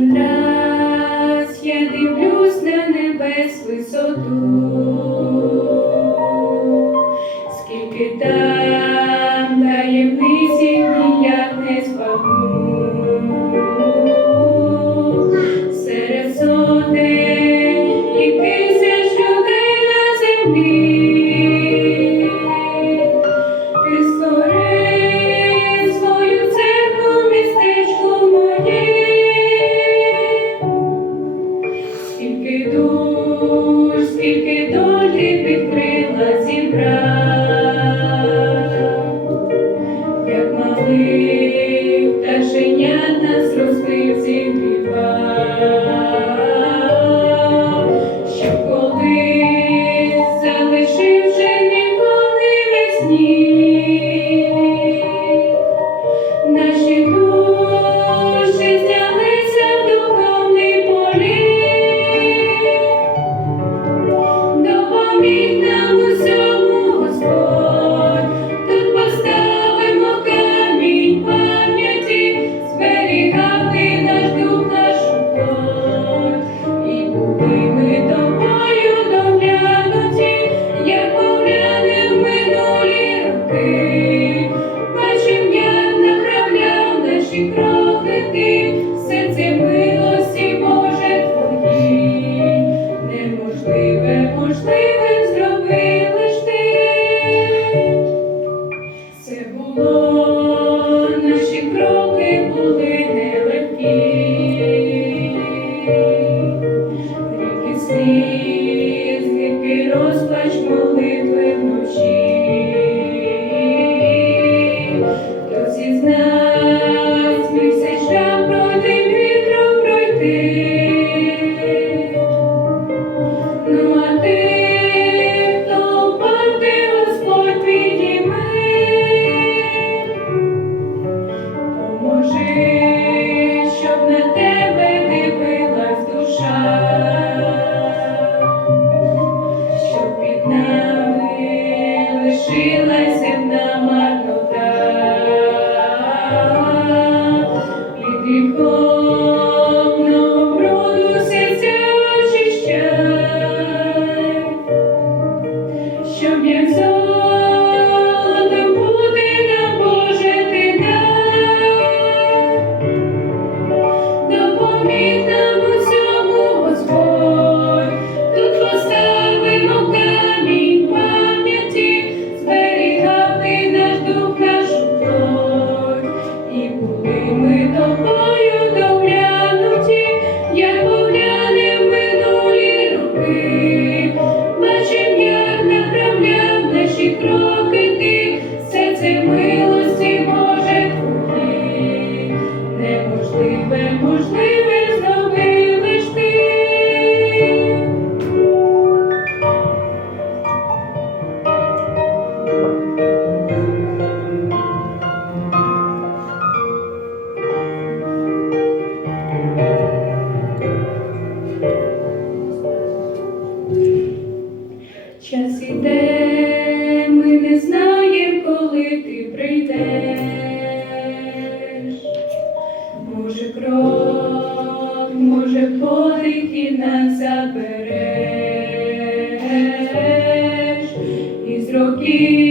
кожен раз я дивлюсь на небес висоту, скільки там таємниці ніяк не збагну. серед сотень і тисяч людей на землі. Забереш. Із років